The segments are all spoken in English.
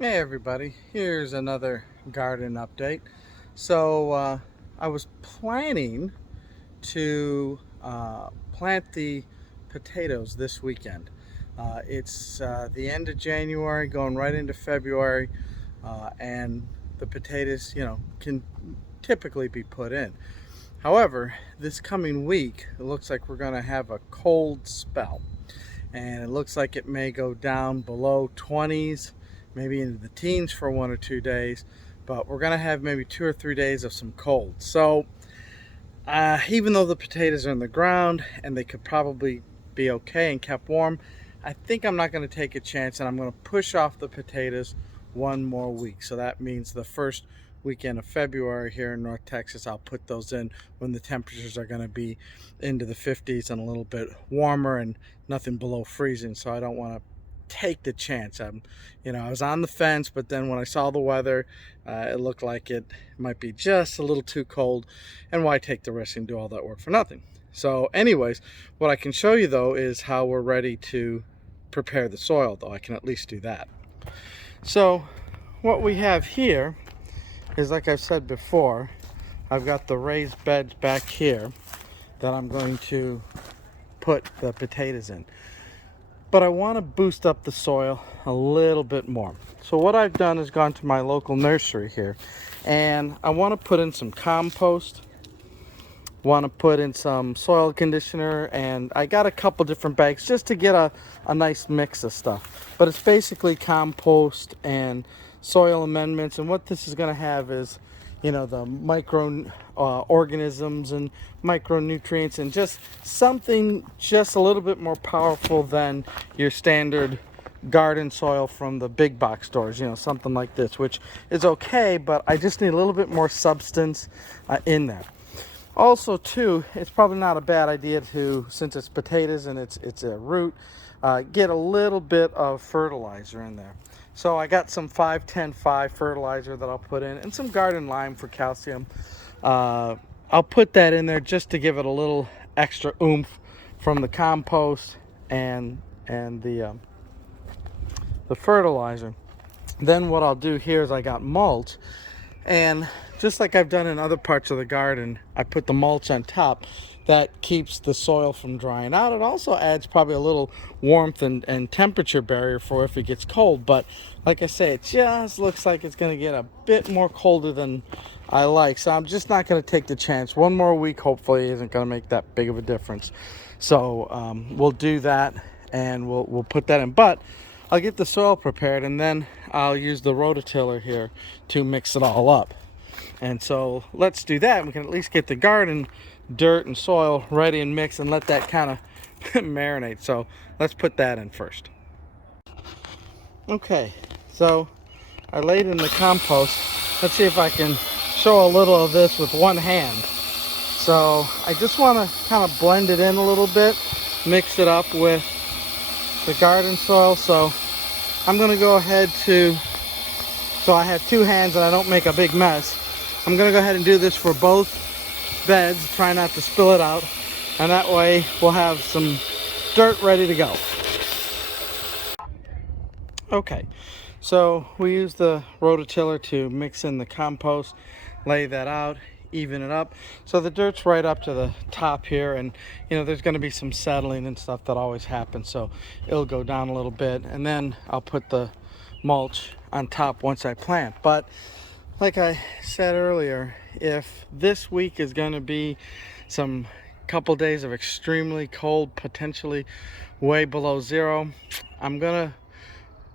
Hey everybody, here's another garden update. I was planning to plant the potatoes this weekend. It's the end of January, going right into February, and the potatoes, can typically be put in. However, this coming week, it looks like we're going to have a cold spell, and it looks like it may go down below 20s, maybe into the teens for 1 or 2 days, but we're gonna have maybe 2 or 3 days of some cold. Even though the potatoes are in the ground and they could probably be okay and kept warm, I think I'm not going to take a chance, and I'm going to push off the potatoes one more week. So that means the first weekend of February here in North Texas, I'll put those in when the temperatures are going to be into the 50s and a little bit warmer and nothing below freezing. So I don't want to take the chance. I was on the fence, but then when I saw the weather, it looked like it might be just a little too cold, and why take the risk and do all that work for nothing? So anyways, what I can show you though is how we're ready to prepare the soil, though I can at least do that. So what we have here is, like I've said before, I've got the raised beds back here that I'm going to put the potatoes in. But I want to boost up the soil a little bit more. So what I've done is gone to my local nursery here, and I want to put in some compost, want to put in some soil conditioner, and I got a couple different bags just to get a nice mix of stuff. But it's basically compost and soil amendments, and what this is going to have is, the micro organisms and micronutrients, and just something just a little bit more powerful than your standard garden soil from the big box stores, something like this, which is okay, but I just need a little bit more substance in there. Also too, it's probably not a bad idea to, since it's potatoes and it's a root, get a little bit of fertilizer in there. So I got some 5-10-5 fertilizer that I'll put in, and some garden lime for calcium. I'll put that in there just to give it a little extra oomph from the compost and the fertilizer. Then what I'll do here is I got mulch, and just like I've done in other parts of the garden, I put the mulch on top. That keeps the soil from drying out. It also adds probably a little warmth and temperature barrier for if it gets cold. But like I say, it just looks like it's going to get a bit more colder than I like. So I'm just not going to take the chance. One more week hopefully isn't going to make that big of a difference. So we'll do that, and we'll put that in. But I'll get the soil prepared, and then I'll use the rototiller here to mix it all up. And so let's do that. We can at least get the garden dirt and soil ready and mix, and let that kind of marinate. So let's put that in first. Okay, so I laid in the compost. Let's see if I can show a little of this with one hand. So I just want to kind of blend it in a little bit, mix it up with the garden soil. So I'm going to go ahead so I have two hands and I don't make a big mess. I'm going to go ahead and do this for both beds, try not to spill it out, and that way we'll have some dirt ready to go. Okay, so we use the rototiller to mix in the compost, lay that out, even it up. So the dirt's right up to the top here, and there's going to be some settling and stuff that always happens, so it'll go down a little bit, and then I'll put the mulch on top once I plant. But like I said earlier, if this week is going to be some couple days of extremely cold, potentially way below zero, I'm going to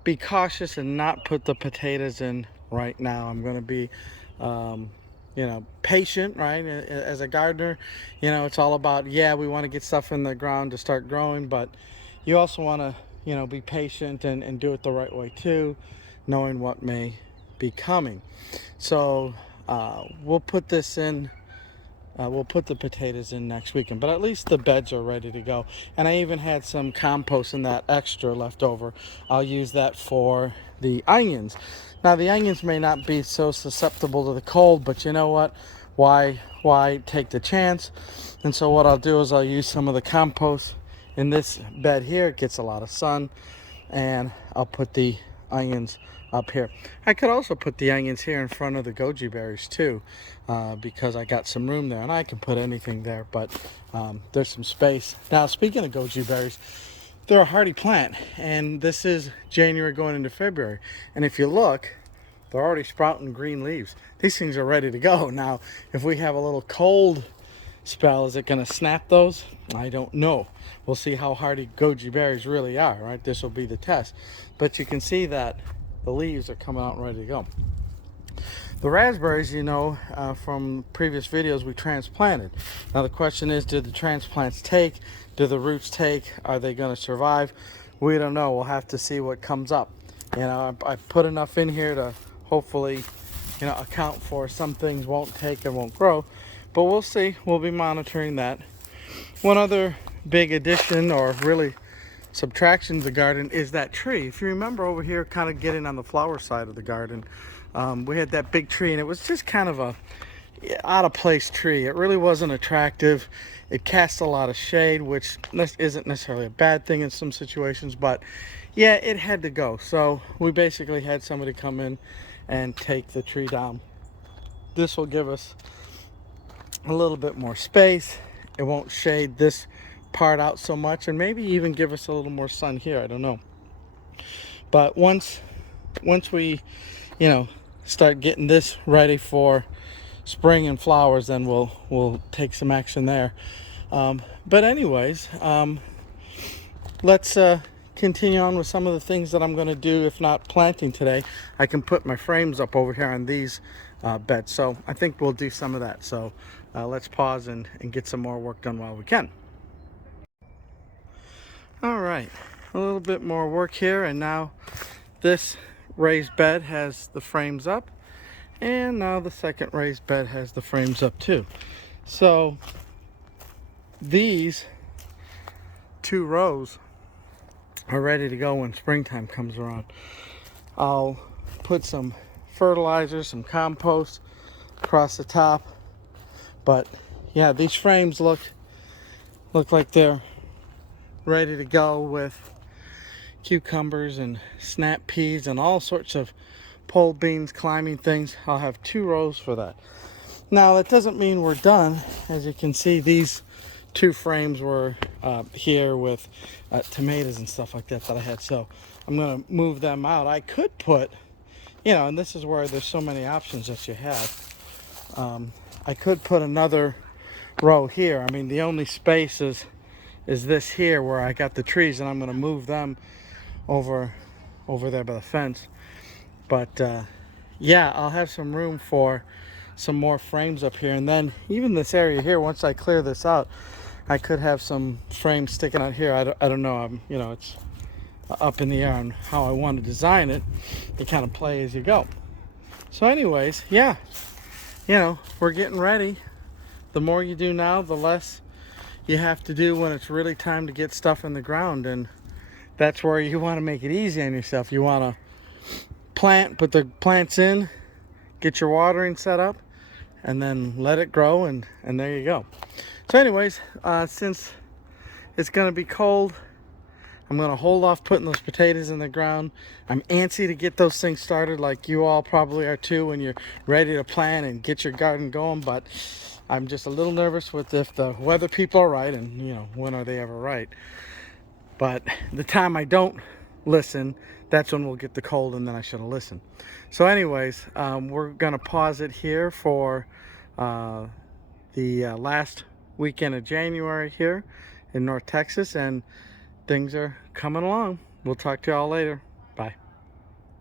be cautious and not put the potatoes in right now. I'm going to be patient, right? As a gardener, it's all about, we want to get stuff in the ground to start growing, but you also want to be patient and do it the right way too, knowing what may be coming. So we'll put this in, we'll put the potatoes in next weekend, but at least the beds are ready to go. And I even had some compost in that extra left over. I'll use that for the onions. Now the onions may not be so susceptible to the cold, but you know what, why take the chance? And so what I'll do is I'll use some of the compost in this bed here. It gets a lot of sun, and I'll put the onions up here. I could also put the onions here in front of the goji berries too, because I got some room there, and I can put anything there, but there's some space. Now, speaking of goji berries, they're a hardy plant, and this is January going into February, and if you look, they're already sprouting green leaves. These things are ready to go. Now, if we have a little cold spell, is it going to snap those? I don't know. We'll see how hardy goji berries really are, right? This will be the test. But you can see that the leaves are coming out and ready to go. The raspberries, you know, from previous videos, we transplanted. Now the question is, did the transplants take? Do the roots take? Are they going to survive? We don't know. We'll have to see what comes up. You know, I put enough in here to hopefully, you know, account for some things won't take and won't grow. But we'll see. We'll be monitoring that. One other big addition, or really subtraction to the garden, is that tree. If you remember over here, kind of getting on the flower side of the garden, we had that big tree, and it was just kind of a out of place tree. It really wasn't attractive. It cast a lot of shade, which isn't necessarily a bad thing in some situations, but yeah, it had to go. So we basically had somebody come in and take the tree down. This will give us a little bit more space. It won't shade this part out so much, and maybe even give us a little more sun here. I don't know. But once we, you know, start getting this ready for spring and flowers, then we'll take some action there. But anyways, let's continue on with some of the things that I'm going to do. If not planting today, I can put my frames up over here on these beds. So I think we'll do some of that. So let's pause and get some more work done while we can. All right, a little bit more work here, and now this raised bed has the frames up, and now the second raised bed has the frames up too. So these 2 rows are ready to go when springtime comes around. I'll put some fertilizer, some compost across the top, but yeah, these frames look like they're ready to go with cucumbers and snap peas and all sorts of pole beans, climbing things. I'll have 2 rows for that. Now that doesn't mean we're done. As you can see, these 2 frames were here with tomatoes and stuff like that I had, so I'm going to move them out. I could put, you know, and this is where there's so many options that you have. I could put another row here. I mean, the only space is this here where I got the trees, and I'm going to move them over there by the fence. But yeah, I'll have some room for some more frames up here, and then even this area here, once I clear this out, I could have some frames sticking out here. I don't know. You know, it's up in the air on how I want to design it. You kind of play as you go. So anyways, yeah, you know, we're getting ready. The more you do now, the less you have to do when it's really time to get stuff in the ground, and that's where you want to make it easy on yourself. You want to plant, put the plants in, get your watering set up, and then let it grow, and there you go. So anyways, since it's going to be cold, I'm going to hold off putting those potatoes in the ground. I'm antsy to get those things started, like you all probably are too, when you're ready to plant and get your garden going. But I'm just a little nervous with if the weather people are right, and you know, when are they ever right? But the time I don't listen, that's when we'll get the cold, and then I should have listened. So anyways, we're going to pause it here for the last weekend of January here in North Texas, and things are coming along. We'll talk to y'all later. Bye.